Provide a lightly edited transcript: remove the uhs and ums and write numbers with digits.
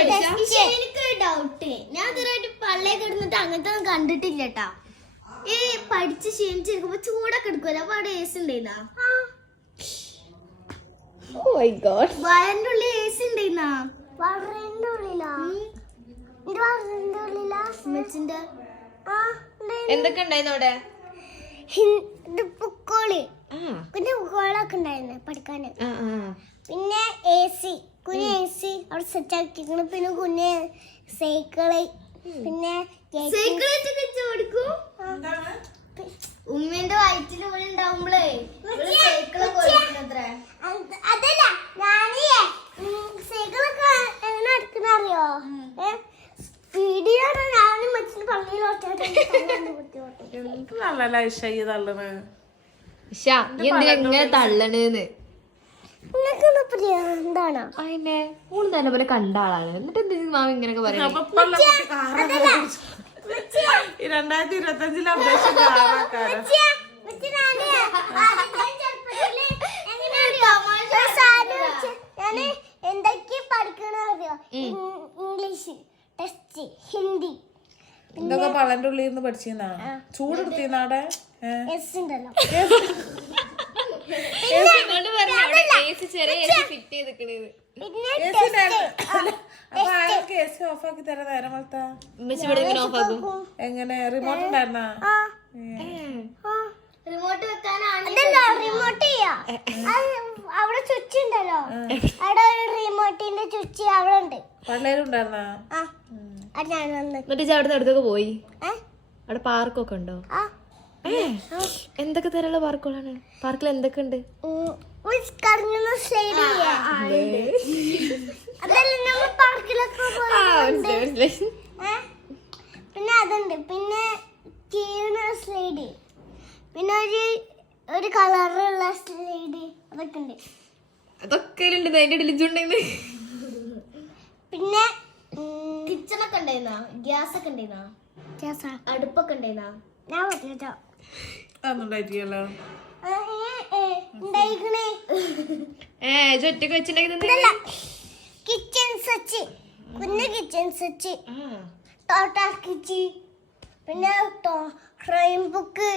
എനിക്കൊരു ഡൗട്ട്, ഞാൻ ഇതുവരെയായിട്ട് പള്ളേ കിടന്നിട്ട് അങ്ങനത്തെ ഒന്നും കണ്ടിട്ടില്ല കേട്ടാ. ഈ പഠിച്ച് ക്ഷീണിച്ചിരിക്കുമ്പോ ചൂടൊക്കെ എടുക്കുമല്ലോ, അപ്പൊ അവിടെ ഏസി ഉണ്ടായിരുന്നാ? വയറിന്റെ ഉള്ളിൽ ഏസി ഉണ്ടായിരുന്നാ? വയറിന്റെ ഉള്ളിലാ? എന്തൊക്കെ ഉണ്ടായിരുന്നു അവിടെ? ബുക്കോള്, പിന്നെ ബുക്കോളൊക്കെ ഉണ്ടായിരുന്നു പഠിക്കാന്. പിന്നെ AC, കുഞ്ഞ് AC അവിടെ സെറ്റ് ആക്കിയിരിക്കണം. പിന്നെ കുഞ്ഞ് സൈക്കിള്, പിന്നെ ഉമ്മേന്റെ വയറ്റിൽ പോലെ ഉണ്ടാവുമ്പോഴേ അതല്ല, ഞാനേ സൈക്കിളൊക്കെ എങ്ങനെ എടുക്കണ അറിയോ? വീഡിയോ ഞാനും മച്ചിന് പള്ളിയിലോട്ടാ എങ്ങനെ തള്ളണേന്ന് എന്താണ് അതിനെ ഓള് നല്ല പോലെ കണ്ട ആളാണ്. എന്നിട്ട് എന്ത് മാമ ഇങ്ങനെയൊക്കെ പറയുന്നത്? 2025 എന്തൊക്കെ പഠിക്കണോ അറിയോ? English, test, Hindi. ഇതൊക്കെ പള്ളന്റെ ഉള്ളിൽ ഇരുന്ന് പഠിച്ചിരുന്നാ? ചൂടെടുത്തിരുന്നാടെ? എങ്ങനെ റിമോട്ട് ഉണ്ടായിരുന്നാ? റിമോട്ട് റിമോട്ട് അവിടെ സ്വിച്ച് ഉണ്ടല്ലോ, അവിടെ റിമോട്ടിന്റെ സ്വിച്ച് അവിടെ ഉണ്ട്. പള്ളേലുണ്ടായിരുന്നാ? എന്നിട്ട് അവിടെ അടുത്തൊക്കെ പോയി. അവിടെ പാർക്കൊക്കെ ഉണ്ടോ? എന്തൊക്കെ തരമുള്ള പാർക്കുകളാണ്? പാർക്കിൽ എന്തൊക്കെ ഉണ്ട്? പിന്നെ അതുണ്ട്, പിന്നെ സ്ലൈഡ്, പിന്നെ ഒരു കളറുള്ള സ്ലൈഡ്, അതൊക്കെ ഉണ്ട്. അതൊക്കെ ഉണ്ട് അതിന്റെ ഇടയിലുണ്ടെന്ന്. പിന്നെ കിച്ചണൊക്കെ ഉണ്ടായിരുന്നാ? ഗ്യാസ് ഒക്കെ ഉണ്ടായിരുന്നാ? അടുപ്പൊക്കെ ഉണ്ടായിരുന്നാ? ഞാൻ പറഞ്ഞോ അതൊന്നുണ്ടായിട്ടില്ലല്ലോ. ഒറ്റക്ക് വെച്ചിട്ടുണ്ടെങ്കിൽ കിച്ചൺ സെറ്റ്, കുഞ്ഞ് കിച്ചൺ സെറ്റ്, ടോട്ടൽ കിച്ചൺ, പിന്നെ ഫ്രെയിം ബുക്ക്,